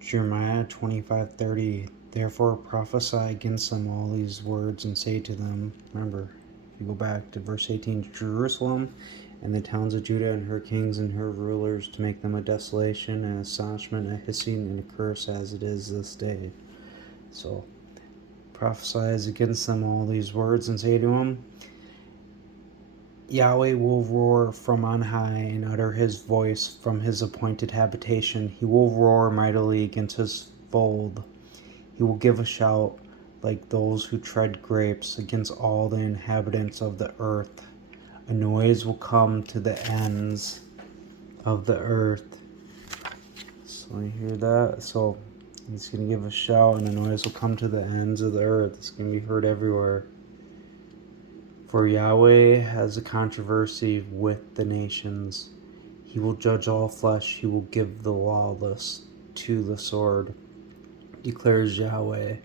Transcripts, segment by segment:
Jeremiah 25:30. Therefore prophesy against them all these words and say to them, remember, if you go back to verse 18, Jerusalem and the towns of Judah and her kings and her rulers, to make them a desolation, an astonishment, a hissing, and a curse as it is this day. So prophesies against them all these words and say to them, Yahweh will roar from on high and utter his voice from his appointed habitation. He will roar mightily against his fold. He will give a shout like those who tread grapes against all the inhabitants of the earth. A noise will come to the ends of the earth. So you hear that? So he's going to give a shout, and a noise will come to the ends of the earth. It's going to be heard everywhere. For Yahweh has a controversy with the nations. He will judge all flesh. He will give the lawless to the sword, declares Yahweh.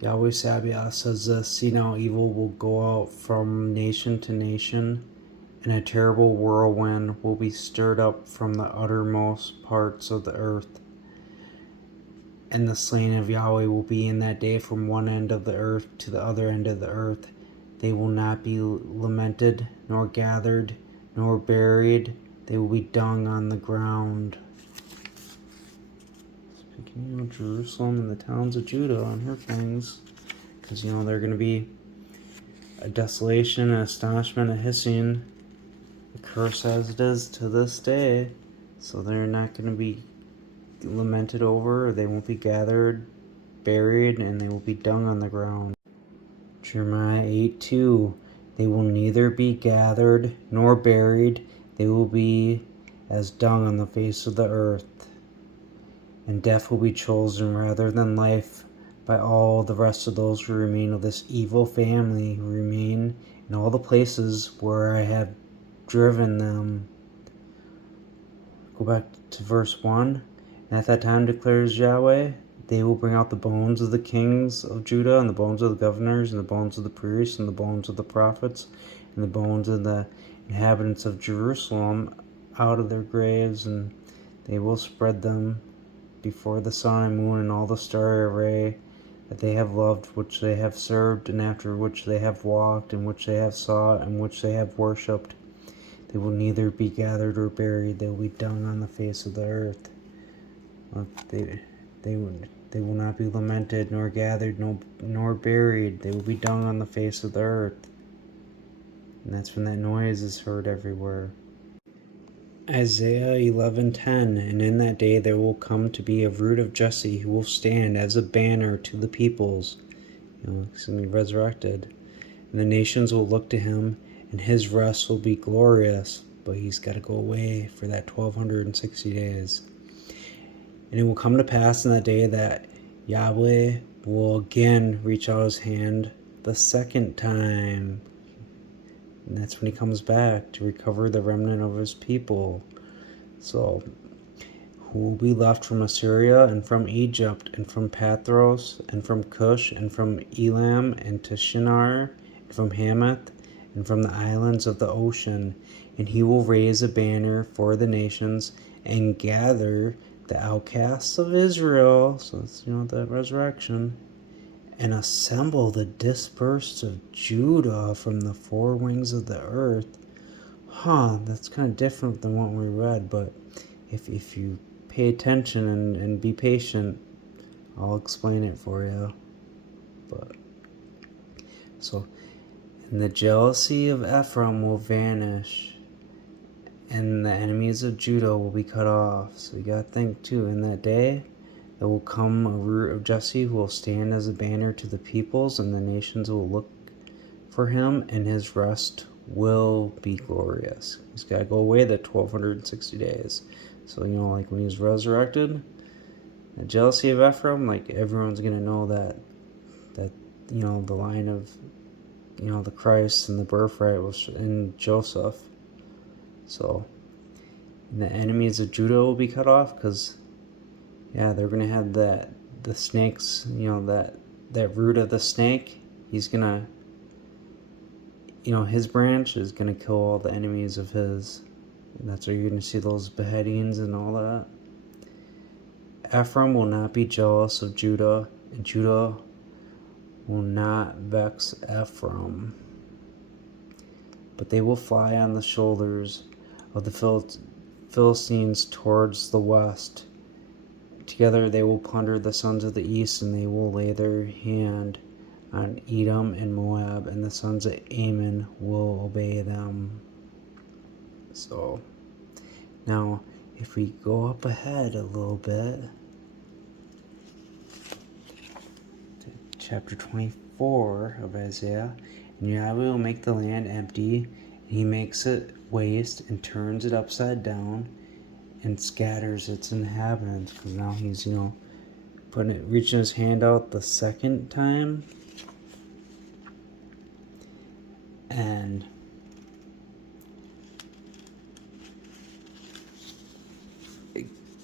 Yahweh Sabaoth says this, see now evil will go out from nation to nation, and a terrible whirlwind will be stirred up from the uttermost parts of the earth. And the slain of Yahweh will be in that day from one end of the earth to the other end of the earth. They will not be lamented, nor gathered, nor buried. They will be dung on the ground. Speaking of Jerusalem and the towns of Judah and her things, because they're going to be a desolation, an astonishment, a hissing, a curse as it is to this day. So they're not going to be lamented over, or they won't be gathered, buried, and they will be dung on the ground. Jeremiah 8:2. They will neither be gathered nor buried. They will be as dung on the face of the earth. And death will be chosen rather than life by all the rest of those who remain of this evil family, who remain in all the places where I have driven them. Go back to verse 1. And at that time declares Yahweh, they will bring out the bones of the kings of Judah, and the bones of the governors, and the bones of the priests, and the bones of the prophets, and the bones of the inhabitants of Jerusalem out of their graves, and they will spread them before the sun and moon and all the starry array that they have loved, which they have served, and after which they have walked, and which they have sought, and which they have worshipped. They will neither be gathered or buried. They will be dung on the face of the earth. They will not be lamented, nor gathered, nor buried. They will be dung on the face of the earth. And that's when that noise is heard everywhere. Isaiah 11:10. And in that day there will come to be a root of Jesse, who will stand as a banner to the peoples. He's going to be resurrected. And the nations will look to him, and his rest will be glorious. But he's got to go away for that 1260 days. And it will come to pass in that day that Yahweh will again reach out his hand the second time. And that's when he comes back to recover the remnant of his people. So, who will be left from Assyria, and from Egypt, and from Pathros, and from Cush, and from Elam, and to Shinar, and from Hamath, and from the islands of the ocean. And he will raise a banner for the nations, and gather the outcasts of Israel, so it's the resurrection, and assemble the dispersed of Judah from the four wings of the earth. That's kind of different than what we read, but if you pay attention and be patient, I'll explain it for you. But so, and the jealousy of Ephraim will vanish, and the enemies of Judah will be cut off. So you gotta think too, in that day there will come a root of Jesse, who will stand as a banner to the peoples, and the nations will look for him, and his rest will be glorious. He's got to go away the 1260 days. So like when he's resurrected, the jealousy of Ephraim, like everyone's gonna know that the line of the Christ and the birthright was in Joseph. So the enemies of Judah will be cut off, because they're gonna have the snakes, that root of the snake. He's gonna, his branch is gonna kill all the enemies of his, and that's where you're gonna see those beheadings and all that. Ephraim will not be jealous of Judah, and Judah will not vex Ephraim. But they will fly on the shoulders of the Philistines towards the west. Together they will plunder the sons of the east, and they will lay their hand on Edom and Moab, and the sons of Ammon will obey them. So, now, if we go up ahead a little bit, to chapter 24 of Isaiah, and Yahweh will make the land empty, and he makes it waste, and turns it upside down, and scatters its inhabitants. Because now he's, reaching his hand out the second time. And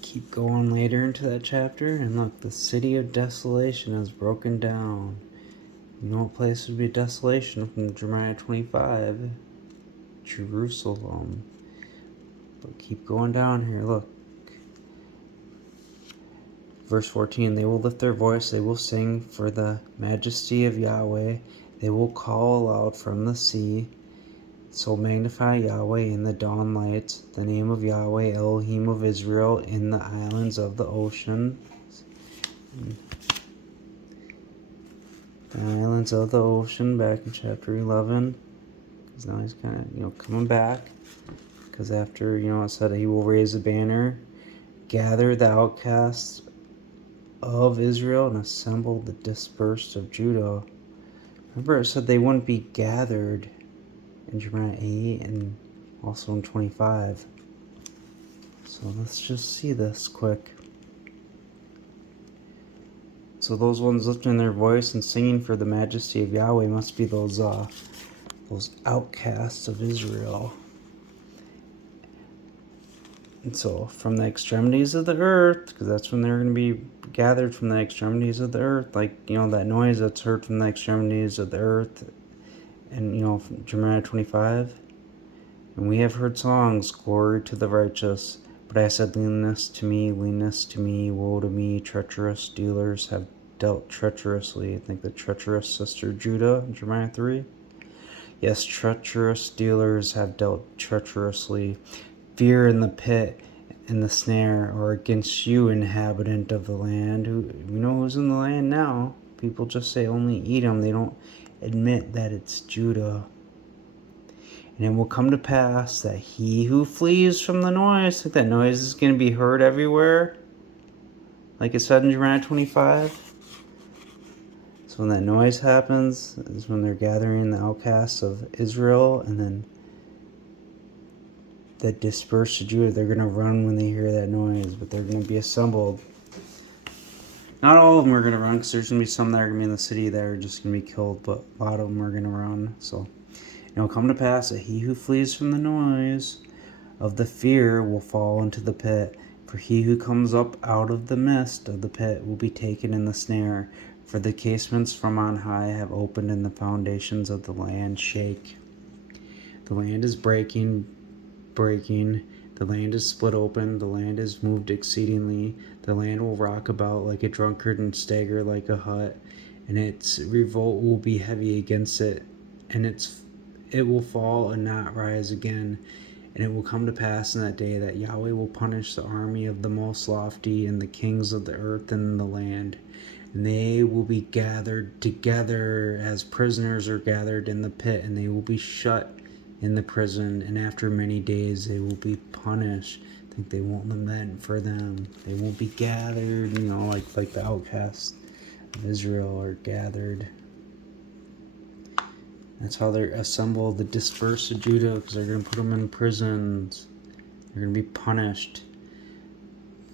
keep going later into that chapter, and look, the city of desolation is broken down. You know what place would be desolation from Jeremiah 25? Jerusalem. But keep going down here, look. Verse 14, they will lift their voice, they will sing for the majesty of Yahweh, they will call aloud from the sea. So magnify Yahweh in the dawn lights, the name of Yahweh Elohim of Israel in the islands of the ocean. The islands of the ocean, back in chapter 11. Because now he's kind of, coming back. Because after, it said he will raise a banner, gather the outcasts of Israel, and assemble the dispersed of Judah. Remember, it said they wouldn't be gathered in Jeremiah 8 and also in 25. So let's just see this quick. So those ones lifting their voice and singing for the majesty of Yahweh must be those outcasts of Israel. And so from the extremities of the earth, because that's when they're going to be gathered from the extremities of the earth, like, that noise that's heard from the extremities of the earth, and, from Jeremiah 25. And we have heard songs, glory to the righteous. But I said, leanness to me, woe to me, treacherous dealers have dealt treacherously. I think the treacherous sister Judah, Jeremiah 3. Yes, treacherous dealers have dealt treacherously. Fear in the pit and the snare are against you, inhabitant of the land. We know who's in the land now. People just say only Edom. They don't admit that it's Judah. And it will come to pass that he who flees from the noise, like that noise is going to be heard everywhere, like it said in Jeremiah 25. So when that noise happens, is when they're gathering the outcasts of Israel, and then the dispersed Judah, they're going to run when they hear that noise, but they're going to be assembled. Not all of them are going to run, because there's going to be some that are going to be in the city that are just going to be killed, but a lot of them are going to run. So it will come to pass that he who flees from the noise of the fear will fall into the pit. For he who comes up out of the mist of the pit will be taken in the snare. For the casements from on high have opened, and the foundations of the land shake. The land is breaking. The land is split open. The land is moved exceedingly. The land will rock about like a drunkard and stagger like a hut. And its revolt will be heavy against it. And it will fall and not rise again. And it will come to pass in that day that Yahweh will punish the army of the most lofty and the kings of the earth and the land. And they will be gathered together as prisoners are gathered in the pit, and they will be shut in the prison, and after many days they will be punished. I think they won't lament for them. They won't be gathered, like the outcasts of Israel are gathered. That's how they're assembled, the dispersed of Judah, because they're going to put them in prisons. They're going to be punished.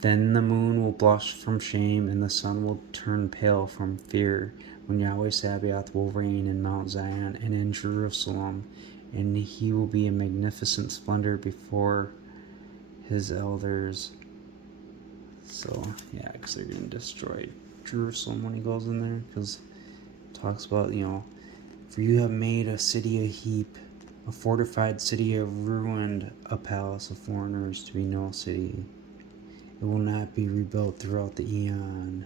Then the moon will blush from shame, and the sun will turn pale from fear, when Yahweh Sabaoth will reign in Mount Zion and in Jerusalem, and he will be a magnificent splendor before his elders. So, yeah, because they're going to destroy Jerusalem when he goes in there, because it talks about, for you have made a city a heap, a fortified city, a ruined, a palace of foreigners to be no city. It It will not be rebuilt throughout the eon.